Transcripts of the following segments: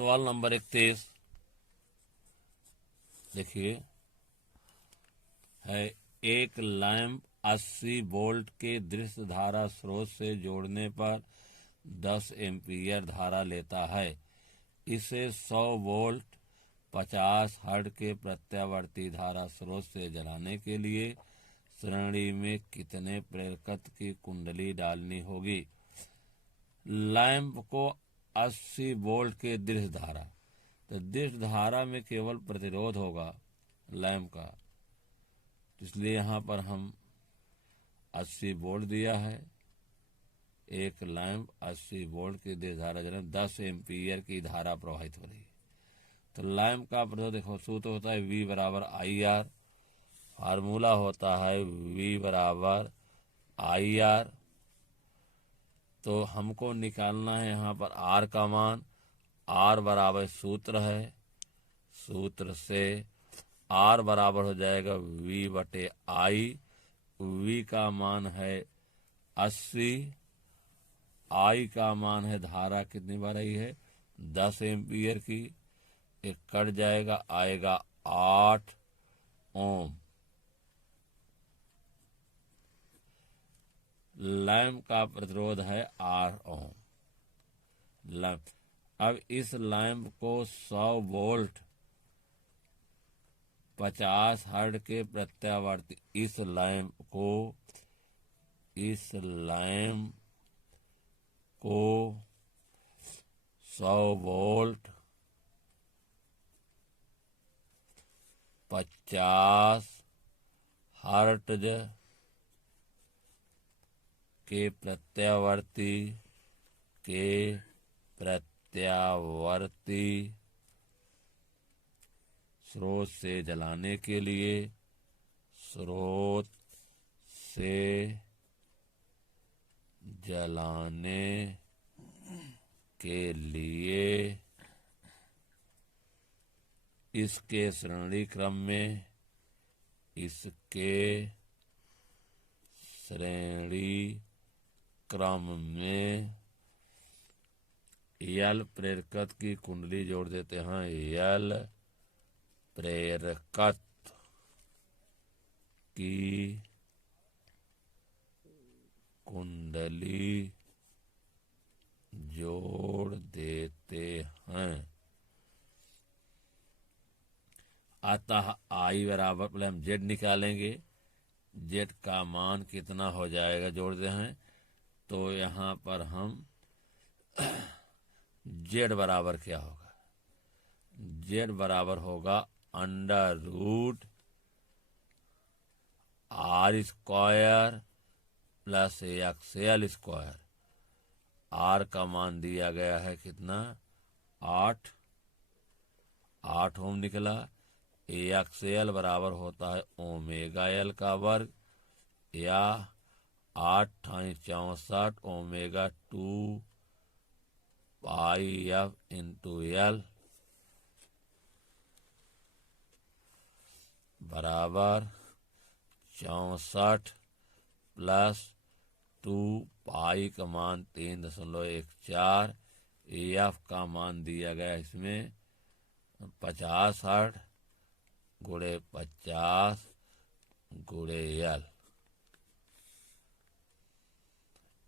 सवाल नंबर 31 देखिए है, एक लैंप 80 वोल्ट के दृश्य धारा स्रोत से जोड़ने पर 10 एम्पीयर धारा लेता है। इसे 100 वोल्ट 50 हर्ट्ज के प्रत्यावर्ती धारा स्रोत से जलाने के लिए श्रेणी में कितने प्रेरकत्व की कुंडली डालनी होगी। लैंप को 80 वोल्ट के दृश्य धारा, तो दृश्य धारा में केवल प्रतिरोध होगा लैंप का, इसलिए यहाँ पर हम 80 वोल्ट दिया है। एक लैंप 80 वोल्ट की दृश्य धारा जला 10 एम्पीयर की धारा प्रवाहित हो रही है। तो लैंप का प्रतिरोध देखो, सूत्र होता है V बराबर IR, फार्मूला होता है V बराबर IR। तो हमको निकालना है यहाँ पर R का मान। R बराबर सूत्र है, सूत्र से R बराबर हो जाएगा V बटे I। V का मान है 80, I का मान है धारा कितनी बार आई है 10 एम्पीयर की, एक कट जाएगा, आएगा 8 ओम। लैंप का प्रतिरोध है 8 ओम। लैंप, अब इस लैंप को 100 वोल्ट 50 हर्ट्ज के प्रत्यावर्ती, इस लैंप को 100 वोल्ट 50 हर्ट्ज के प्रत्यावर्ती स्रोत से जलाने के लिए, इसके श्रेणी क्रम में यल प्रेरकत्व की कुंडली जोड़ देते हैं। यल प्रेरकत्व की कुंडली जोड़ देते हैं। अतः I बराबर, पहले हम Z निकालेंगे, Z का मान कितना हो जाएगा जोड़ते हैं, तो यहाँ पर हम Z बराबर क्या होगा, Z बराबर होगा √ R² प्लस XL²। R का मान दिया गया है कितना 8 ओम निकला। XL बराबर होता है ω/L का वर्ग, या 8 × 64 ω/2πf × L बराबर 64 प्लस 2π का मान 3.14। F का मान दिया गया इसमें 50 हर्ट्ज गुणे 50 गुणे L,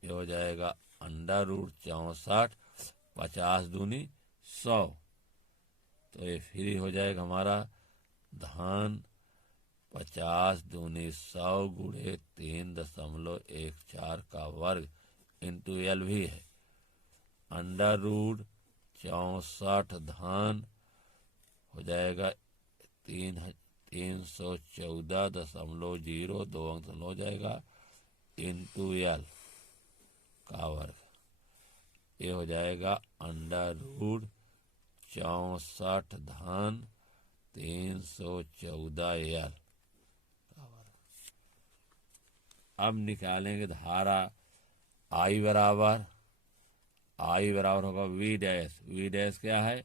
ये हो जाएगा √64, 50 दूनी 100, तो ये फ्री हो जाएगा हमारा धन 50 दूनी 100 गुणे 3.14 का वर्ग इंटू L भी है। √64 धन हो जाएगा 314.02 अंक हो जाएगा इंटू L का वर्ग, ये हो जाएगा √64 धन 314 L का वर्ग। अब निकालेंगे धारा I बराबर होगा V डैश क्या है,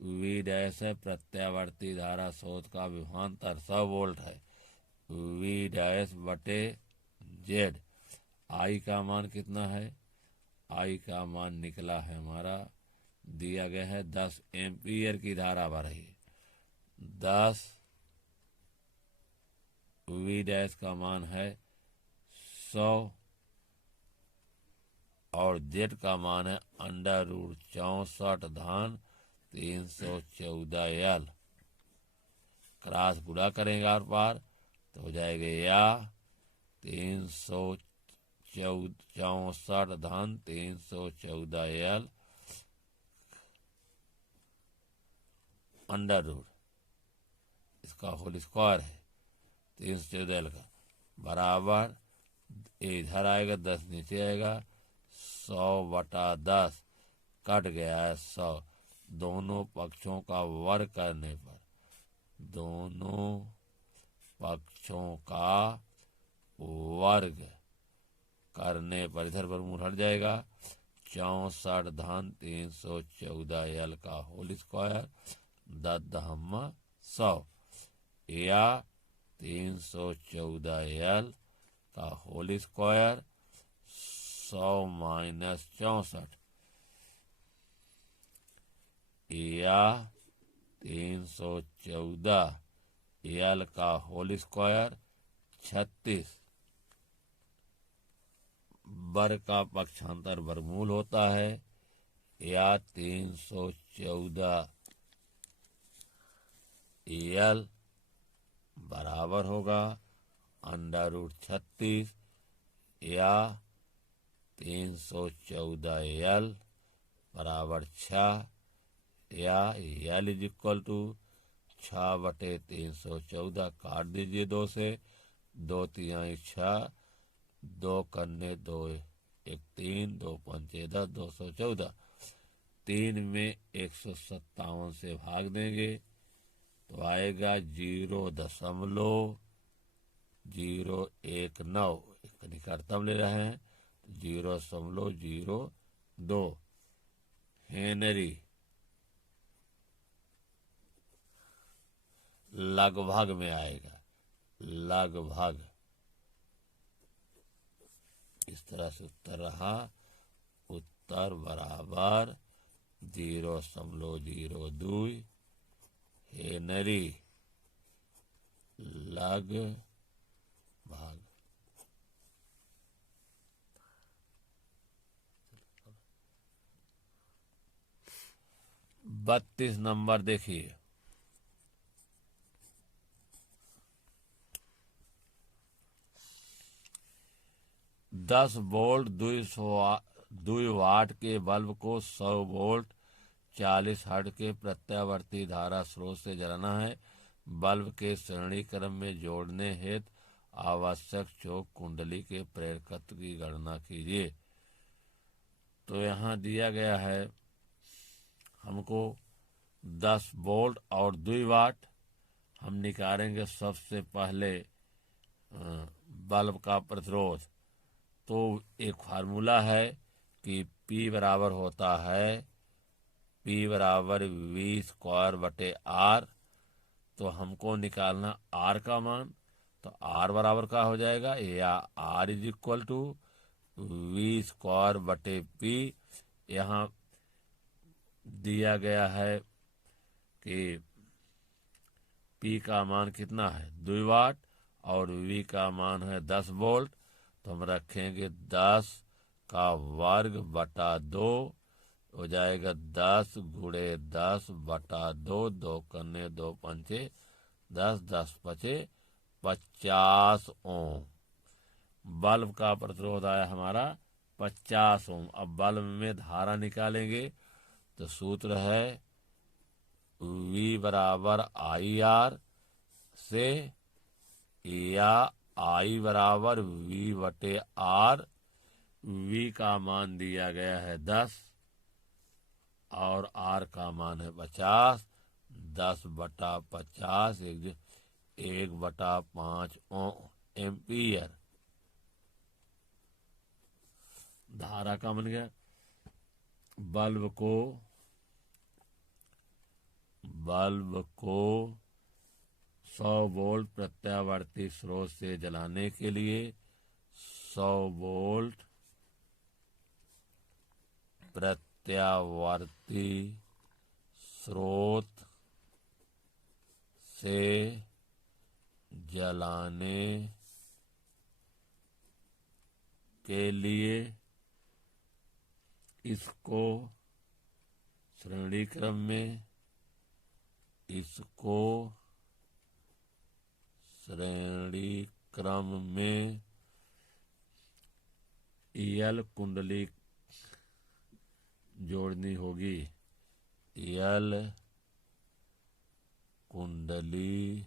V डैश है प्रत्यावर्ती धारा स्रोत का विभवांतर 100 वोल्ट है, V डैश बटे Z। I का मान कितना है, I का मान निकला है हमारा दिया गया है 10 एम्पियर की धारा बह रही है। 10 वी डैश का मान है 100 और जेड का मान है √64 314 L। क्रॉस गुणा करेंगे आर पार तो हो जाएगा या 364 अंडर रूट इसका होल स्क्वायर है 314 का बराबर इधर आएगा 10 नीचे आएगा 100/10 कट गया है 100। दोनों पक्षों का वर्ग करने पर दोनों पक्षों का वर्ग करने पर इधर वर्गमूल हट जाएगा 64 314 L का होल स्क्वायर 10 या 314 L का होल स्क्वायर 100 - 64 या 314 L का होल स्क्वायर 36 वर्ग का पक्षांतर वर्गमूल होता है या 314L बराबर होगा √36 या 314L बराबर 6 या L = 6/314 काट दीजिए 2 से 2 तिहाई 6 2 कन्ने 2 1 3 2 पंचे 10 214 3 में 157 से भाग देंगे तो आएगा 0.019 निकटतम ले रहे हैं 0.02 हेनरी लगभग में आएगा लगभग। इस तरह से उत्तर रहा उत्तर बराबर 0.02 हेनरी लगभग। 32 नंबर देखिए 10 वोल्ट 2 वाट के बल्ब को 100 वोल्ट 40 हर्ट्ज के प्रत्यावर्ती धारा स्रोत से जलाना है। बल्ब के श्रेणी क्रम में जोड़ने हेतु आवश्यक चौक कुंडली के प्रेरकत्व की गणना कीजिए। तो यहाँ दिया गया है हमको 10 वोल्ट और 2 वाट। हम निकालेंगे सबसे पहले बल्ब का प्रतिरोध। तो एक फार्मूला है कि P बराबर होता है P बराबर V²/R। तो हमको निकालना R का मान। तो R बराबर का हो जाएगा या R = V²/P। यहाँ दिया गया है कि P का मान कितना है 2 वाट और V का मान है 10 वोल्ट। तो हम रखेंगे 10 का वर्ग बटा 2 हो जाएगा 10 × 10/2 2 कन्ने 2 पंचे 10 10 पचे 50 ओम। बल्ब का प्रतिरोध आया हमारा 50 ओम। अब बल्ब में धारा निकालेंगे तो सूत्र है V बराबर IR से या I बराबर V/R। V का मान दिया गया है 10 और R का मान है 50। 10/50 1/5 एम्पियर धारा का बन गया। बल्ब को 100 वोल्ट प्रत्यावर्ती स्रोत से जलाने के लिए 100 वोल्ट प्रत्यावर्ती स्रोत से जलाने के लिए इसको श्रेणी क्रम में यल कुंडली जोड़नी होगी। यल कुंडली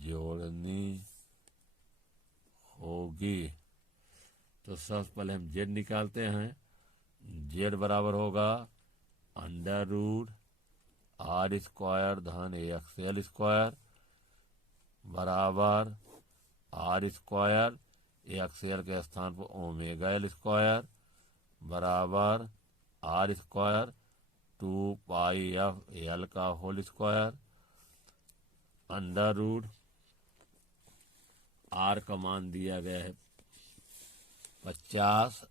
जोड़नी होगी। तो सबसे पहले हम जेड निकालते हैं। जेड बराबर होगा अंडर रूट आर स्क्वायर धन एक्सएल स्क्वायर बराबर आर स्क्वायर एक्सएल के स्थान पर ओमेगा एल स्क्वायर बराबर R square 2 pi F L का whole square under root R का मान दिया गया है 50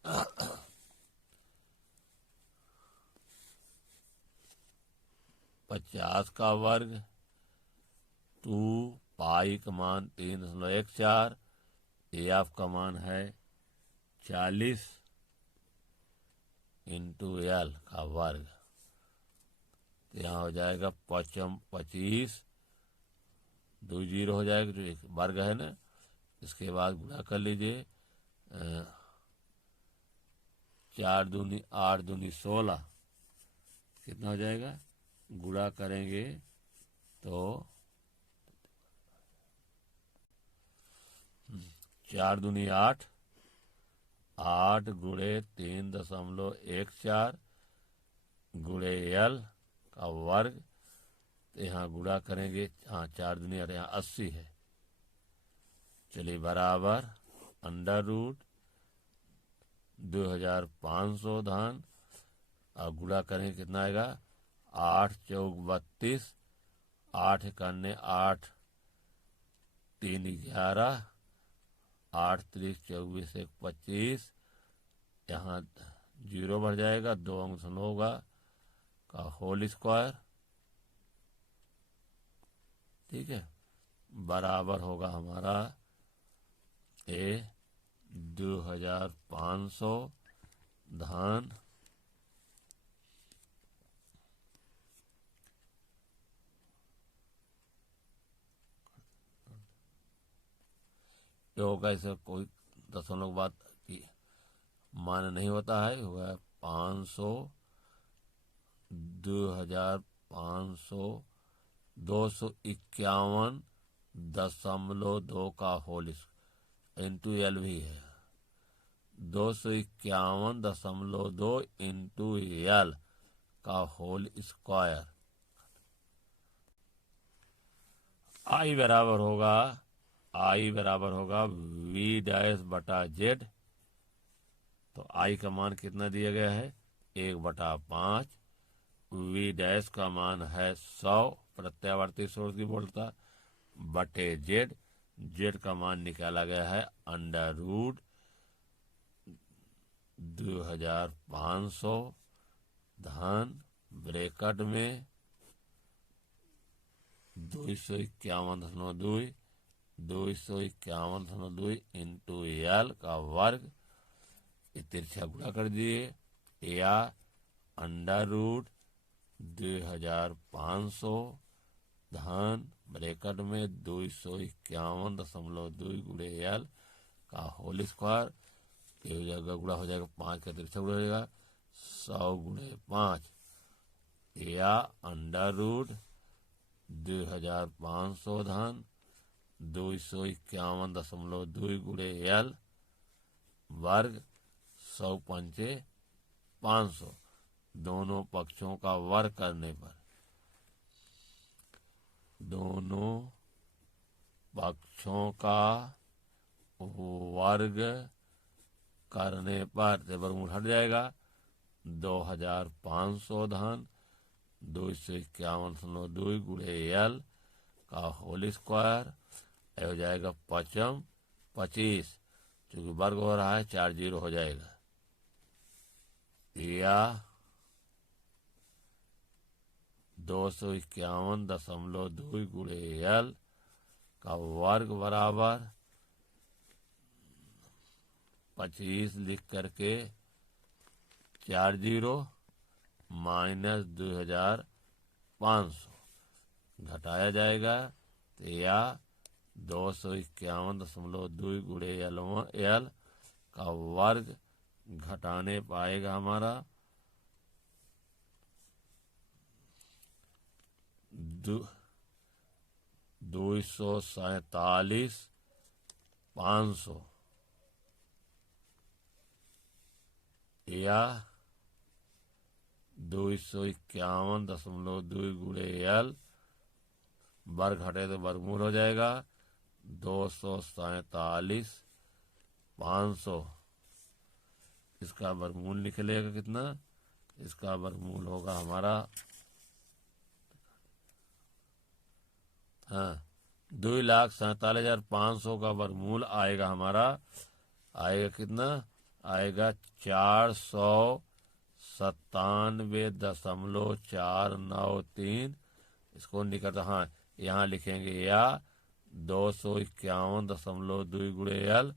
50 का वर्ग 2 पाई का मान 3.14 एफ का मान है 40 इंटू एल का वर्ग। तो यहाँ हो जाएगा 25 2 जीरो हो जाएगा जो एक वर्ग है ना। इसके बाद गुणा कर लीजिए 4 दूनी 8 दूनी 16 कितना हो जाएगा। गुणा करेंगे तो 4 दूनी 8 8 गुणे 3.14 गुणे एल का वर्ग। तो यहाँ गुणा करेंगे हाँ 4 दूनी 8 यहाँ 80 है। चलिए बराबर अंडर रूट 2500 धन और गुणा करेंगे कितना आएगा 8 चौक 32 8 करने 8 3 11 8 3 24 1 25 यहाँ जीरो बढ़ जाएगा 2 अंक होगा का होल स्क्वायर। ठीक है बराबर होगा हमारा 2500 धन होगा। इसे कोई दशमलव बात की मान नहीं होता है। होगा 500 2500 251.2 का होल इंटू एल भी है 251.2 इंटू एल का होल स्क्वायर। आई बराबर होगा वी डैश बटा जेड। तो आई का मान कितना दिया गया है 1/5 वी डैश का मान है 100 प्रत्यावर्ती स्रोत की बोलता बटे जेड। जेड का मान निकाला गया है अंडर रूट 2500 धन ब्रैकेट में 251.2 इंटू एल का वर्ग। तिरछा गुणा कर दिए या अंडर रूट 2500 धन ब्रैकेट में 251.2 गुणे एल का होल स्क्वायर। गुणा हो जाएगा 5 का तिरछा गुणा हो जाएगा 100 गुणे 5 या अंडर रूट 2500 धन 251.2 गुणे एल वर्ग 100 पंचे 500 दोनों पक्षों का वर्ग करने पर दोनों पक्षों का वर्ग करने पर वर्गमूल हट जाएगा 2500 धन 251.2 गुणे एल का होल स्क्वायर हो जाएगा 25 चूंकि वर्ग हो रहा है 4 जीरो हो जाएगा। या 251.2 गुणे एल का वर्ग बराबर 25 लिख करके 40 माइनस 2500 घटाया जाएगा। तो या 251.2 गुणे एल का वर्ग घटाने पाएगा हमारा 247,500 या 251.2 गुणे एल वर्ग घटे तो वर्गमूल हो जाएगा 247,500। इसका वर्गमूल निकलेगा कितना? इसका वर्गमूल होगा हमारा 2,47,500 का वर्गमूल आएगा हमारा, आएगा कितना? आएगा 497.493। इसको निकलता, हाँ यहाँ लिखेंगे या 251.2 गुणे एल,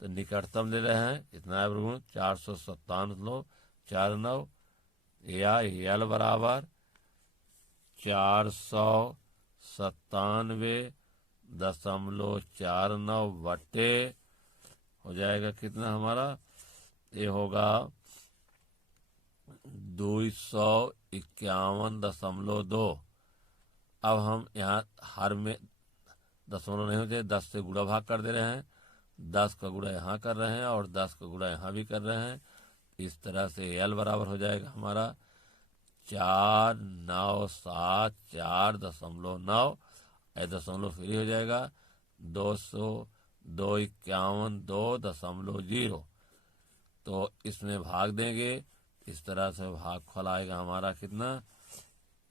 तो निकटतम ले रहे हैं इतना वर्गमूल 497.49 या एल बराबर 497.49 बटे हो जाएगा कितना हमारा? ये होगा 251.2। अब हम यहाँ हर में दशमलव नहीं होते, 10 से गुणा भाग कर दे रहे हैं, 10 का गुणा यहाँ कर रहे हैं और 10 का गुणा यहाँ भी कर रहे हैं। इस तरह से एल बराबर हो जाएगा हमारा 4,974.9, दशमलव फ्री हो जाएगा 251.2.0। तो इसमें भाग देंगे, इस तरह से भागफल आएगा हमारा कितना?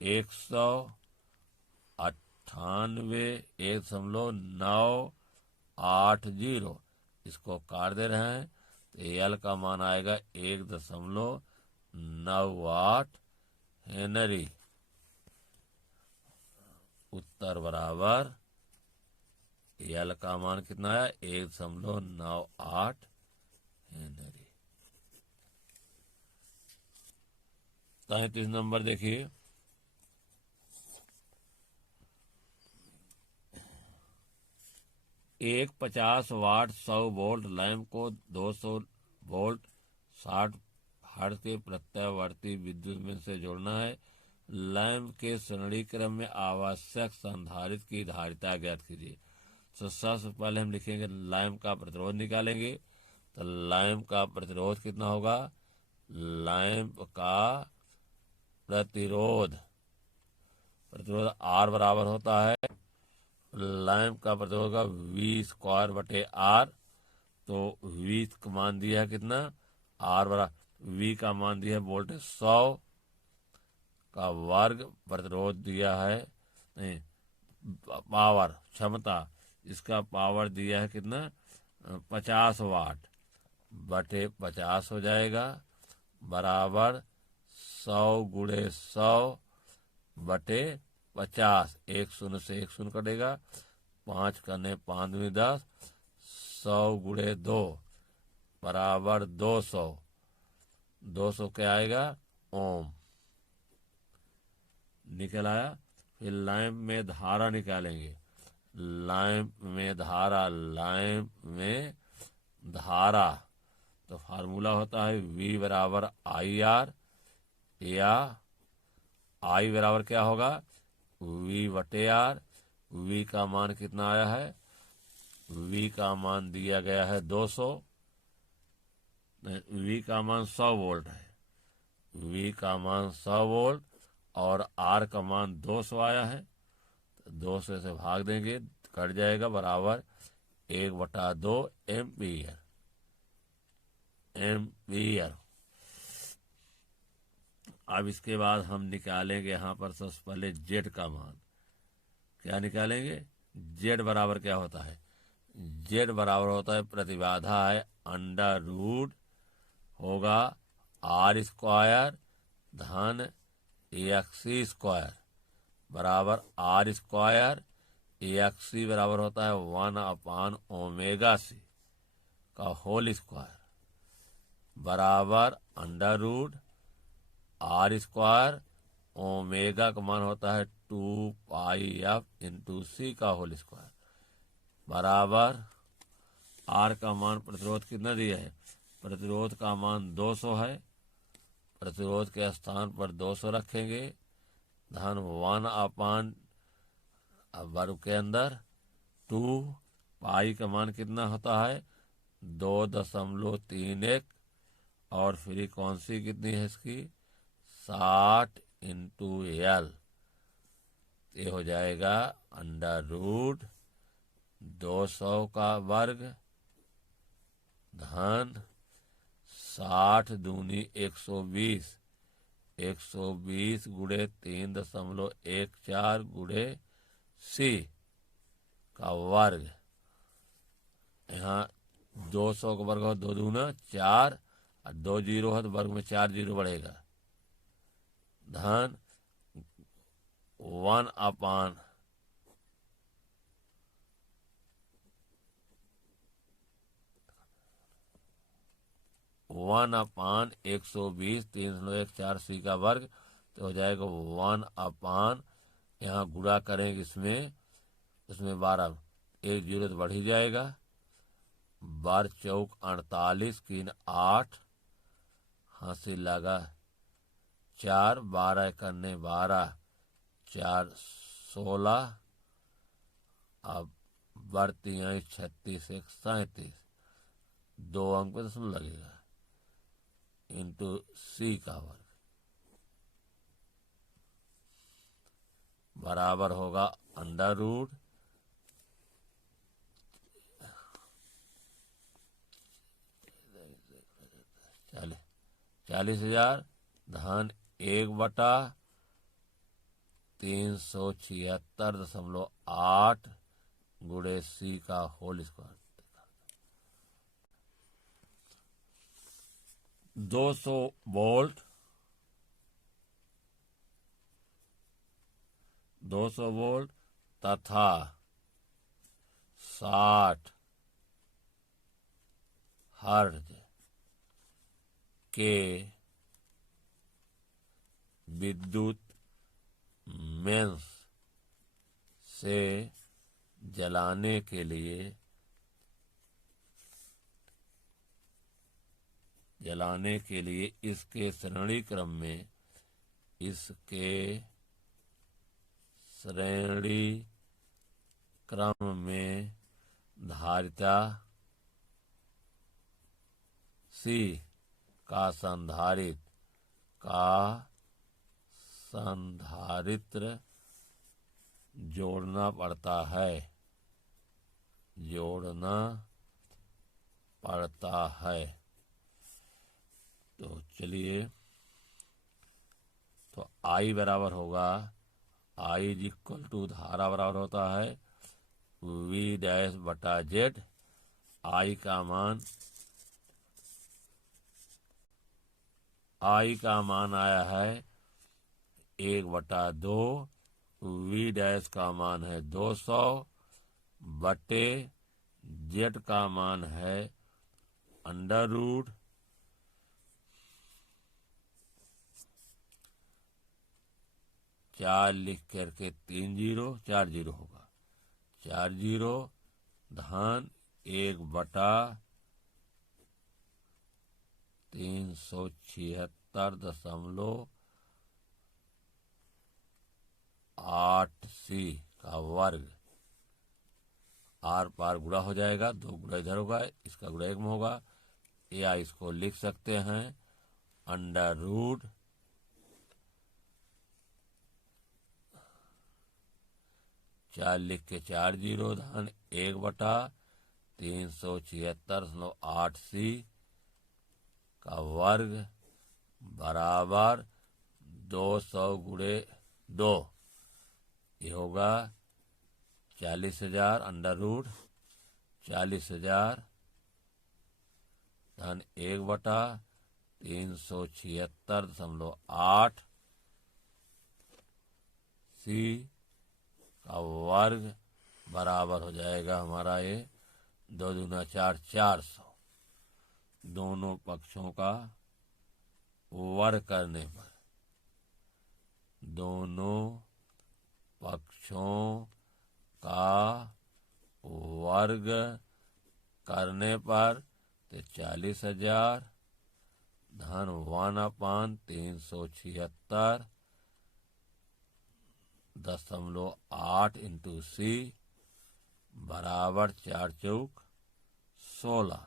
198.980। इसको काट दे रहे हैं तो एल का मान आएगा 1.98 हेनरी। उत्तर बराबर एल का मान कितना है? 1.98 हेनरी। 33 नंबर देखिए, एक 50 वाट 100 वोल्ट लैंप को 200 वोल्ट 60 हर्ट्ज के प्रत्यावर्ती विद्युत में से जोड़ना है। लैंप के श्रेणी क्रम में आवश्यक संधारित्र की धारिता ज्ञात कीजिए। तो सबसे पहले हम लिखेंगे लैंप का प्रतिरोध निकालेंगे। तो लैंप का प्रतिरोध कितना होगा? लैंप का प्रतिरोध आर बराबर होता है, लैंप का प्रतिरोध का V² बटे आर। तो V का मान दिया है कितना? आर बराबर V का मान दिया है वोल्टेज 100 का वर्ग, प्रतिरोध दिया है नहीं पावर क्षमता, इसका पावर दिया है कितना? 50 वाट बटे 50 हो जाएगा बराबर 100 गुणे 100 बटे 50। 1 शून्य से 1 शून्य कटेगा, 5 करने 5 दूनी 10, 100 गुणे 2 बराबर 200। 200 क्या आएगा? ओम निकल आया। फिर लैंप में धारा निकालेंगे। लैंप में धारा, लैंप में धारा तो फार्मूला होता है V बराबर IR, या I बराबर क्या होगा? V बटे R। V का मान कितना आया है? V का मान दिया गया है 200, V का मान 100 वोल्ट है, V का मान 100 वोल्ट और R का मान 200 आया है। तो 200 से भाग देंगे, कट जाएगा बराबर 1/2 एम्पीयर। अब इसके बाद हम निकालेंगे यहाँ पर सबसे पहले Z का मान। क्या निकालेंगे? Z बराबर क्या होता है? Z बराबर होता है प्रतिबाधा है अंडर रूट होगा आर स्क्वायर धन एक्सी स्क्वायर बराबर आर स्क्वायर एक्सी बराबर होता है 1/ओमेगा c का होल स्क्वायर बराबर under root R square omega का मान होता है 2πf इंटू सी का होल स्क्वायर बराबर आर का मान प्रतिरोध कितना दिया है, प्रतिरोध का मान 200 है, प्रतिरोध के स्थान पर 200 रखेंगे धन 1/, वर्ग के अंदर 2 पाई का मान कितना होता है 2.31 और फ्रीक्वेंसी कितनी है इसकी 60 इंटू एल, ये हो जाएगा अंडर रूट 200 का वर्ग धन 60 दूनी 120, 120 गुणे 3.14 गुणे सी का वर्ग, यहाँ 200 का वर्ग हो 2 दूना 4 और 2 जीरो है तो वर्ग में 4 जीरो बढ़ेगा धन 1/, 1/120 314 सी का वर्ग तो हो जाएगा 1/, यहाँ गुणा करेंगे इसमें 12 एक जीरो तो बढ़ ही जाएगा 12 चौक 48 3 8 हासिल लगा 4 12 करने 12 4 16 अब बढ़ती हैं 36 1 37 2 अंक पे दशमलव लगेगा इंटू सी का वर्ग बराबर होगा अंडर रूट 40,000 धन 1/376.8 गुणे सी का होल स्क्वायर 200 वोल्ट 200 वोल्ट तथा 60 हर्ट्ज के विद्युत मेंस से जलाने के लिए इसके श्रेणी क्रम में धारिता सी का संधारित्र जोड़ना पड़ता है तो चलिए तो आई बराबर होगा आई इज इक्वल टू धारा बराबर होता है वी डैश बटा जेड आई का मान आया है 1/2 वी डैश का मान है 200 बटे जेड का मान है अंडर रूट 4 लिख करके 3 जीरो 4 जीरो होगा 4 जीरो धन 1/376.8 सी का वर्ग आर पार गुणा हो जाएगा 2 गुणा इधर होगा इसका गुणा 1 में होगा या इसको लिख सकते हैं अंडर रूट 4 लिख के 4 जीरो धन 1/376.8 सी का वर्ग बराबर 200 गुणे 2 ये होगा 40,000 अंडर रूट 40,000 धन 1/376.8 376.8 सी का वर्ग बराबर हो जाएगा हमारा ये 2 दूना 4, 400। दोनों पक्षों का वर्ग करने पर, दोनों पक्षों का वर्ग करने पर तो 40,000 धन 1/376.8 इंटू सी बराबर 4 चौक 16।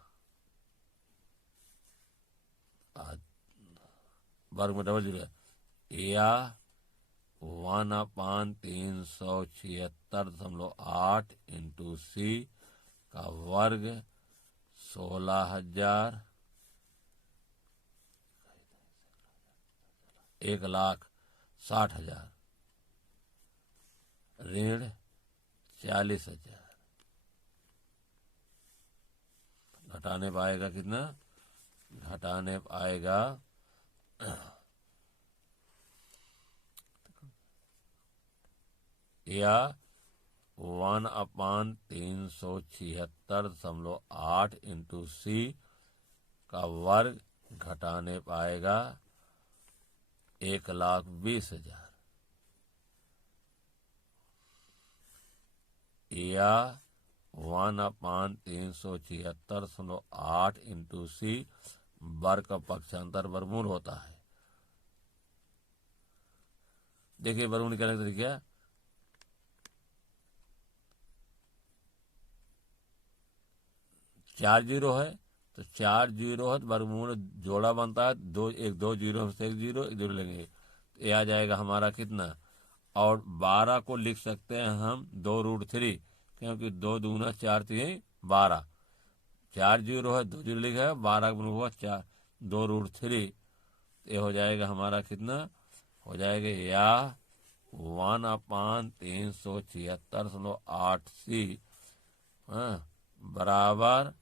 वर्ग में डबल जीरो या 1/376.8 इंटू सी का वर्ग 16,000 1,60,000 ऋण 40,000 घटाने पाएगा कितना? घटाने पाएगा या 1/376.8 इंटू सी का वर्ग घटाने पाएगा 1,20,000 या 1/376.8 इंटू सी वर्ग का पक्षांतर वर्गमूल होता है। देखिए वर्गमूल निकालने का तरीका, 4 जीरो है तो 4 जीरो है तो वर्गमूल जोड़ा बनता है, 2 जीरो से 1 जीरो लेंगे, ये आ जाएगा हमारा कितना। और 12 को लिख सकते हैं हम 2√3, क्योंकि 2 दूना 4 3 12, 4 जीरो है 2 जीरो लिखा है, 12 का हुआ 4 2√3, ये हो जाएगा हमारा कितना हो जाएगा या 1/376.8 सी बराबर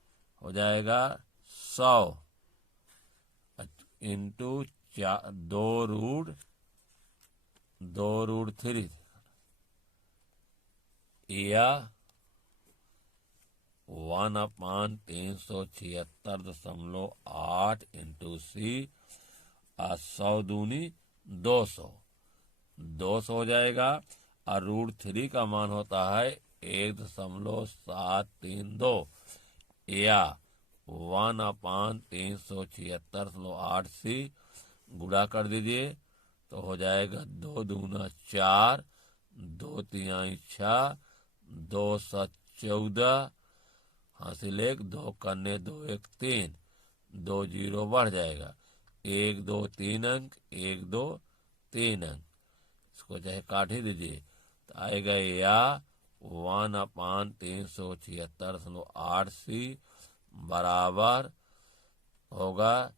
हो जाएगा 100 इंटू 2√3 या 1/376.8 इंटू सी 100 दूनी 200 हो जाएगा। और √3 का मान होता है 1.732 या 1/376.8 सी गुणा कर दीजिए तो हो जाएगा 2 दूना 4, 2 तिहाई 6, 2 7 14, हासिल 1, 2 करने 2 1 3, 2 जीरो बढ़ जाएगा, 1 2 3 अंक, 1 2 3 अंक, इसको चाहे काट ही दीजिए तो आएगा या 1/376.8 सी बराबर होगा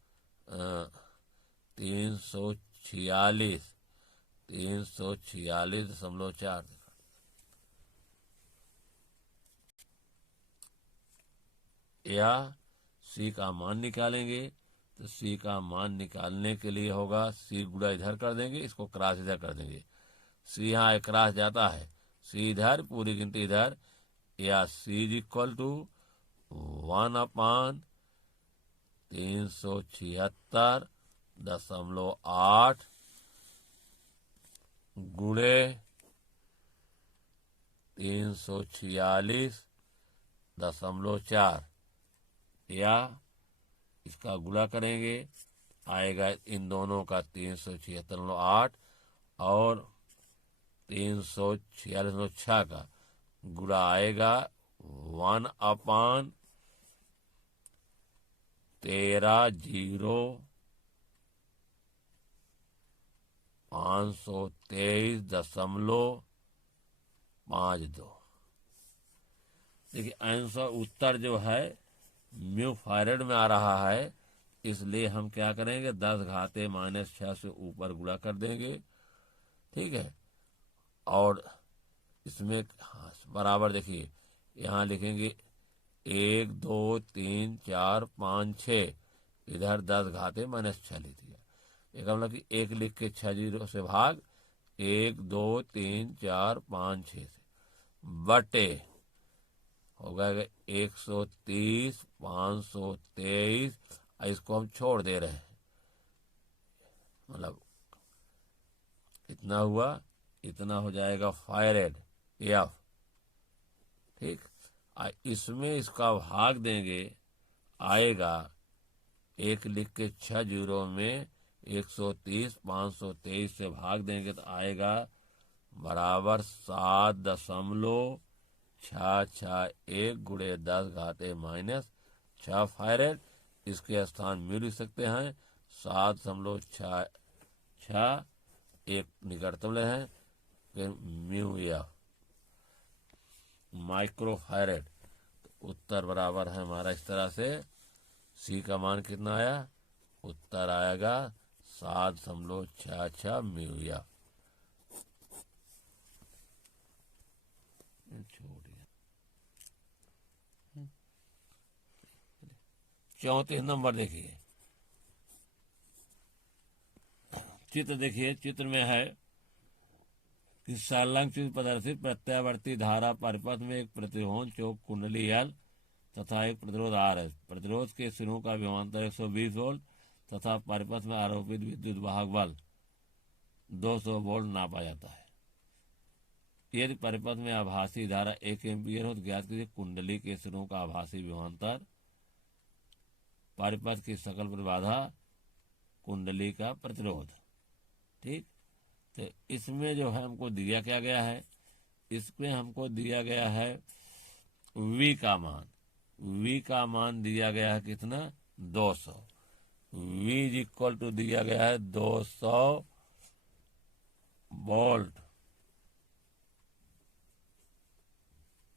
346.4। या सी का मान निकालेंगे तो सी का मान निकालने के लिए होगा सी गुणा इधर कर देंगे, इसको क्रॉस इधर कर देंगे, सी यहाँ क्रॉस जाता है, सी इधर पूरी गिनती इधर, या सी इज इक्वल टू 1/376.8 गुणे 346.4 या इसका गुणा करेंगे आएगा इन दोनों का 376.8 और 346.6 का गुणा आएगा 1/13,523.52। देखिए आंसर उत्तर जो है म्यू फैरेड में आ रहा है, इसलिए हम क्या करेंगे 10⁻⁻6 से ऊपर गुणा कर देंगे, ठीक है। और इसमें बराबर देखिए यहाँ लिखेंगे 1 2 3 4 5 6 इधर 10 घाते -6 लिख दिया। एक मतलब कि 1 लिख के 6 जीरो से भाग 1 2 3 4 5 6 से बटे हो गया 130 523। इसको हम छोड़ दे रहे हैं, मतलब इतना हुआ, इतना हो जाएगा फायरेड एफ। ठीक, इसमें इसका भाग देंगे, आएगा 1 लिख के 6 जीरो में 130 523 से भाग देंगे तो आएगा बराबर 7.661 गुणे 10 घाते -6 फायरेड। इसके स्थान म्यू लिख सकते हैं, 7.6 एक निकटतम ले हैं, फिर म्यू एफ माइक्रो फायरेड। तो उत्तर बराबर है हमारा इस तरह से। सी का मान कितना आया, उत्तर आएगा 7.66 म्यू एफ। छोड़िए 34 नंबर देखिए, चित्र देखिए। चित्र में है कि संलग्न चित्र प्रदर्शित प्रत्यावर्ती धारा परिपथ में एक प्रतिरोध चौक कुंडली एल तथा एक प्रतिरोध आर है। प्रतिरोध के सिरों का विभवांतर 120 वोल्ट तथा परिपथ में आरोपित विद्युत वाहक बल 200 वोल्ट नापा जाता है। यदि परिपथ में आभासी धारा 1 एम्पीयर हो तो ज्ञात कीजिए कुंडली के सिरों का आभासी विभवांतर, परिपथ की सकल प्रतिबाधा, कुंडली का प्रतिरोध। ठीक, तो इसमें जो है हमको दिया क्या गया है, इसमें हमको दिया गया है V का मान। V का मान दिया गया है कितना, 200। V इज इक्वल टू दिया गया है 200 वोल्ट।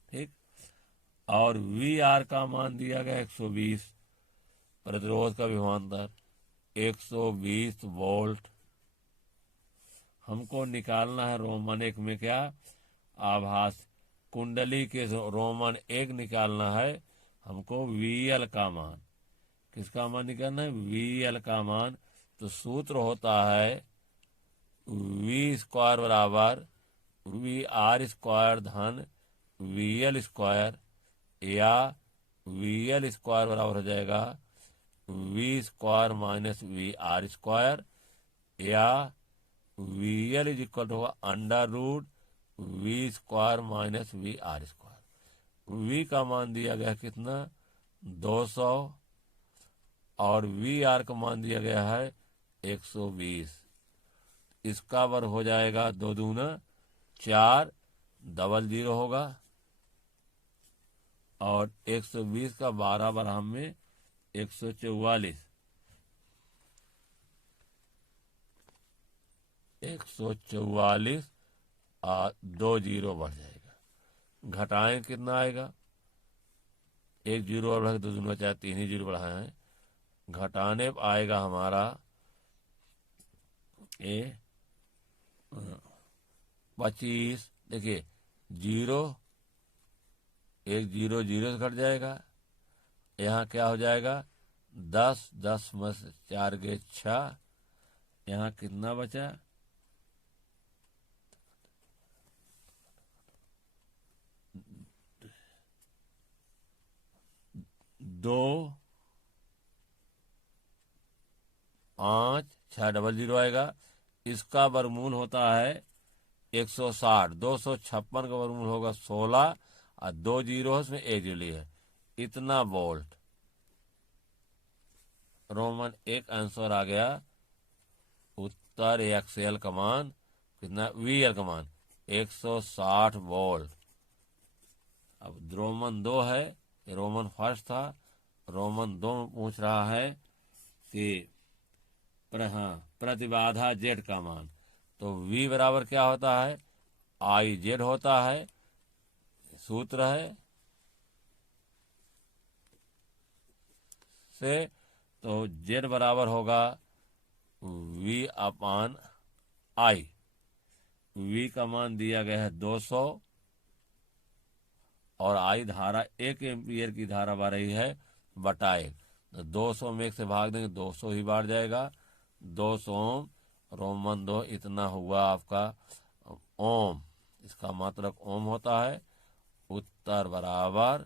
ठीक, और VR का मान दिया गया 120, प्रतिरोध का विभवांतर 120 वोल्ट। हमको निकालना है रोमन 1 में क्या, आभास कुंडली के रोमन 1 निकालना है हमको VL का मान। किसका मान निकालना है, VL का मान। तो सूत्र होता है V स्क्वायर बराबर VR स्क्वायर धन VL स्क्वायर, या VL स्क्वायर बराबर हो जाएगा V square minus VR square, या VL इज इक्वल टू होगा √ V square minus VR square. V का मान दिया गया कितना, 200, और VR का मान दिया गया है 120। इसका वर्ग हो जाएगा 2 दूना 4, 00 होगा, और 120 का 12 बराबर में 144, 144 और 2 जीरो बढ़ जाएगा। घटाएं कितना आएगा, 1 जीरो और बढ़ा 2 दूना 4, 3 ही जीरो बढ़ाए हैं। घटाने पर आएगा हमारा 25। देखिए 0, 1 जीरो जीरो से घट जाएगा। यहाँ क्या हो जाएगा 10, 10 में से 4 गए 6, यहाँ कितना बचा 2, 5, 6 00 आएगा। इसका वर्गमूल होता है 160, 256 का वर्गमूल होगा 16, और 2 जीरो है उसमें 1 जीरो है, इतना वोल्ट। रोमन 1 आंसर आ गया। उत्तर एक्सएल का मान कितना, VL का मान 160 वोल्ट। अब रोमन 2 है, रोमन फर्स्ट था, रोमन 2 में पूछ रहा है कि प्रतिबाधा Z का मान। तो V बराबर क्या होता है, IZ होता है, सूत्र है से, तो Z बराबर होगा V/I। V का मान दिया गया है 200, और I धारा 1 एम्पीयर की धारा बह रही है बटा 1, तो 200 में 1 से भाग देंगे 200 ही बाढ़ जाएगा। 200 ओम रोमन 2 इतना हुआ आपका ओम। इसका मात्रक ओम होता है। उत्तर बराबर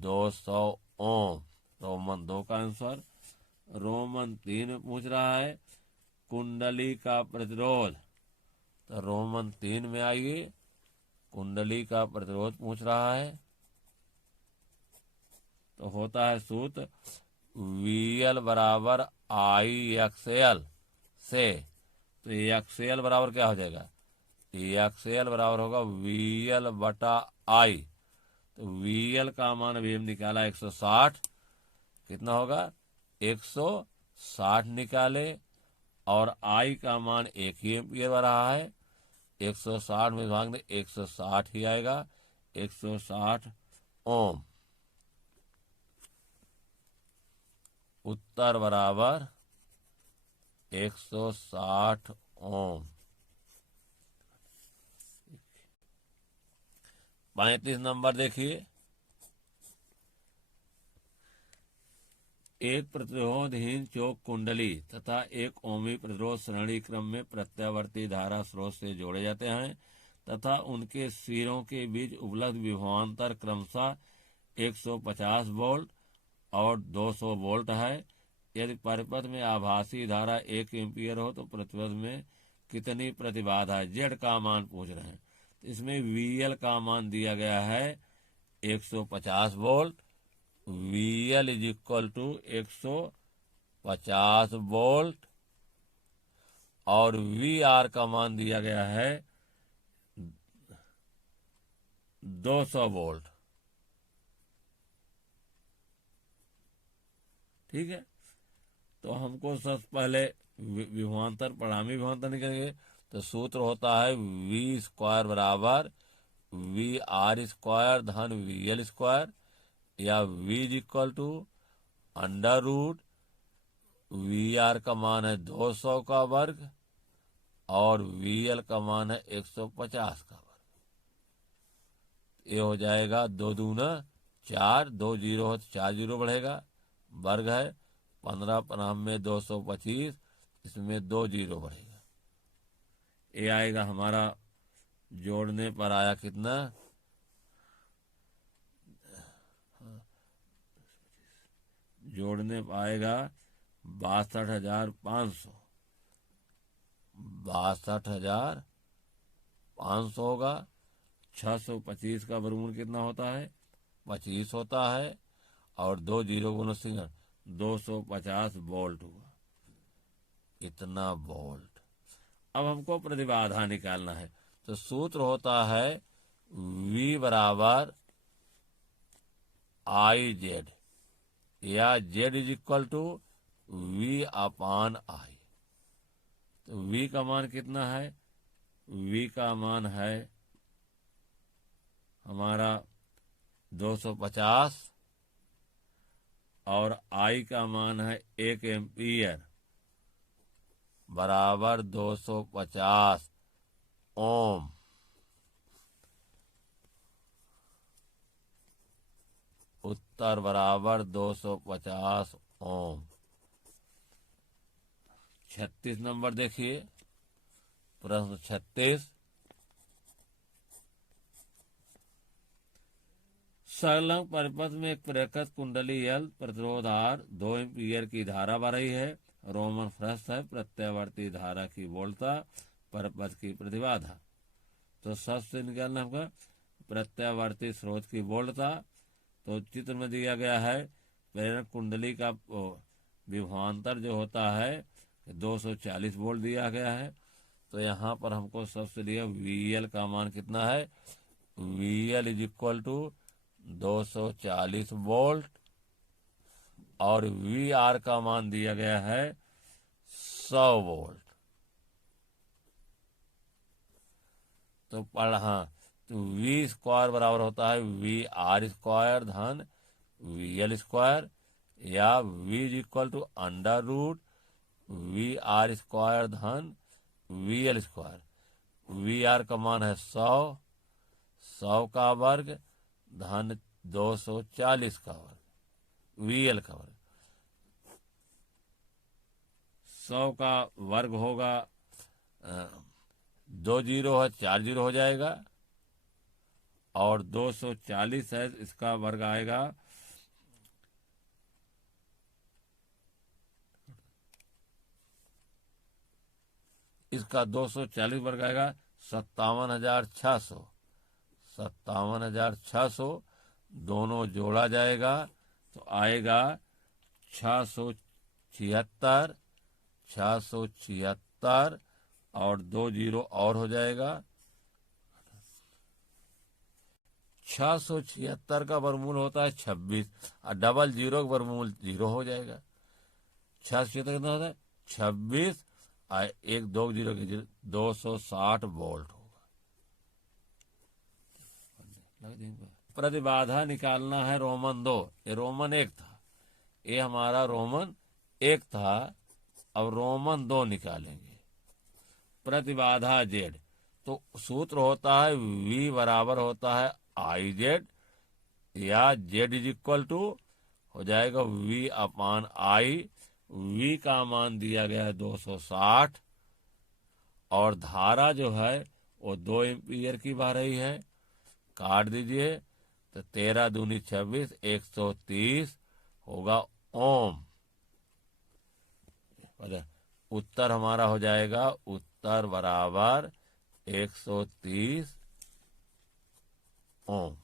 200 ओम, रोमन 2 का आंसर। रोमन 3 में पूछ रहा है कुंडली का प्रतिरोध। तो रोमन 3 में आइए, कुंडली का प्रतिरोध पूछ रहा है। तो होता है सूत्र VL बराबर IXL से। तो XL बराबर क्या हो जाएगा? XL बराबर होगा VL बटा I। तो VL का मान अभी हम निकाला 160, कितना होगा? 160 निकाले, और I का मान 1 ही एम्पियर आ रहा है। 160 में भाग दे 160 ही आएगा, 160 ओम। उत्तर बराबर 160 ओम। 35 नंबर देखिए। एक प्रतिरोधहीन चौक कुंडली तथा एक ओमी प्रतिरोध श्रेणी क्रम में प्रत्यावर्ती धारा स्रोत से जोड़े जाते हैं तथा उनके सिरों के बीच उपलब्ध विभवांतर क्रमशः 150 वोल्ट और 200 वोल्ट है। यदि परिपथ में आभासी धारा 1 एम्पियर हो तो प्रतिपथ में कितनी प्रतिबाधा है, जेड का मान पूछ रहे हैं। तो इसमें VL का मान दिया गया है 150 volt. VL is equal to 150 volt, और VR का मान दिया गया है 200 वोल्ट। ठीक है, तो हमको सबसे पहले विभवांतर परिणामी विभवांतर निकालेंगे। तो सूत्र होता है V स्क्वायर बराबर VR स्क्वायर धन VL स्क्वायर, या V is equal to under root VR का मान है 200 का वर्ग और VL का मान है 150 का वर्ग। ये हो जाएगा 2 दूना 4, 2 जीरो हो तो 4 जीरो बढ़ेगा, वर्ग है 15 पंद्रह में 225, इसमें 2 जीरो बढ़ेगा। ये आएगा हमारा, जोड़ने पर आया कितना? जोड़ने पर आएगा 62,500। 62,500 होगा। 625 का वर्गमूल कितना होता है? 25 होता है, और 2 जीरो गुना सिंगल 250 वोल्ट हुआ। इतना वोल्ट। अब हमको प्रतिबाधा निकालना है। तो सूत्र होता है V बराबर IZ, या Z is equal to V upon I। तो V का मान कितना है? V का मान है हमारा 250, और I का मान है 1 एम्पियर बराबर 250 ओम। उत्तर बराबर 250 ओम। 36 नंबर देखिए, प्रश्न 36। संलग्न परिपथ में एक प्रेरक कुंडली L प्रतिरोध R 2 एम्पियर की धारा बह रही है। रोमन फ्रस्ट है प्रत्यावर्ती धारा की वोल्टता, परिपथ की प्रतिबाधा। तो सबसे निकालना होगा प्रत्यावर्ती स्रोत की वोल्टता। तो चित्र में दिया गया है प्रेरक कुंडली का विभवांतर जो होता है 240 वोल्ट दिया गया है। तो यहाँ पर हमको सबसे दिया VL का मान कितना है? VL is equal to 240 volt, और VR का मान दिया गया है 100 वोल्ट। तो तो V स्क्वायर बराबर होता है VR स्क्वायर धन VL स्क्वायर, या V is equal to under root VR square धन VL स्क्वायर। VR का मान है 100, 100 का वर्ग धन 240 का वर्ग, VL का वर्ग। 100 का वर्ग होगा 2 जीरो है 4 जीरो हो जाएगा, और 240 है इसका वर्ग आएगा इसका 240 वर्ग आएगा 57,600। 57,600 दोनों जोड़ा जाएगा तो आएगा 676। 676 और 2 जीरो और हो जाएगा 676 का वर्गमूल होता है 26 और डबल जीरो का वर्गमूल 0 हो जाएगा। 676 कितना होता है 26 और 1 2 जीरो के 260 वोल्ट होगा। प्रतिबाधा निकालना है रोमन 2, ये रोमन 1 था, ये हमारा रोमन 1 था। अब रोमन 2 निकालेंगे। प्रतिबाधा जेड, तो सूत्र होता है V बराबर होता है आई जेड, या जेड इज इक्वल टू हो जाएगा V अपान आई। V का मान दिया गया है 260 और धारा जो है वो 2 एम्पीयर की बह रही है। काट दीजिए तो 13 दूनी 26 130 होगा ओम। उत्तर हमारा हो जाएगा उत्तर बराबर 130 ओम।